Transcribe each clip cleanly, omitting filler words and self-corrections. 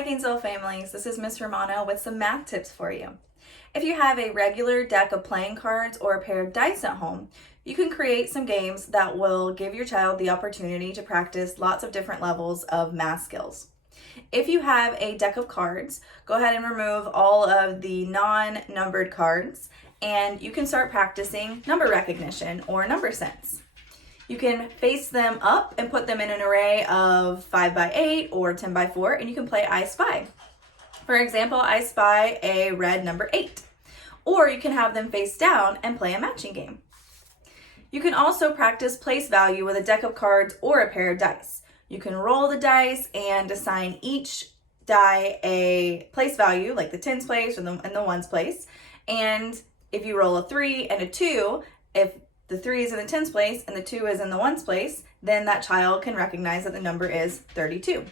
Hi Gainesville families, this is Miss Romano with some math tips for you. If you have a regular deck of playing cards or a pair of dice at home, you can create some games that will give your child the opportunity to practice lots of different levels of math skills. If you have a deck of cards, go ahead and remove all of the non-numbered cards and you can start practicing number recognition or number sense. You can face them up and put them in an array of 5 by 8 or 10 by 4, and you can play I Spy. For example, I spy a red number 8. Or you can have them face down and play a matching game. You can also practice place value with a deck of cards or a pair of dice. You can roll the dice and assign each die a place value, like the tens place or the ones place. And if you roll a 3 and a 2, if the 3 is in the tens place and the 2 is in the ones place, then that child can recognize that the number is 32.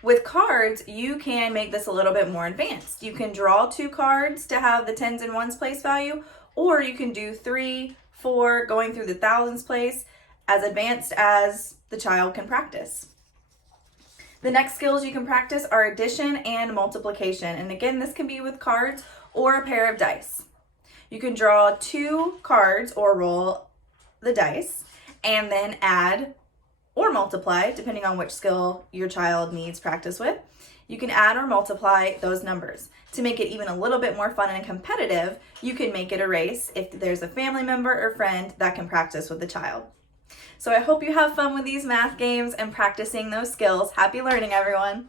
With cards, you can make this a little bit more advanced. You can draw 2 cards to have the tens and ones place value, or you can do 3, 4, going through the thousands place, as advanced as the child can practice. The next skills you can practice are addition and multiplication. And again, this can be with cards or a pair of dice. You can draw 2 cards or roll the dice and then add or multiply, depending on which skill your child needs practice with. You can add or multiply those numbers. To make it even a little bit more fun and competitive, you can make it a race if there's a family member or friend that can practice with the child. So I hope you have fun with these math games and practicing those skills. Happy learning, everyone.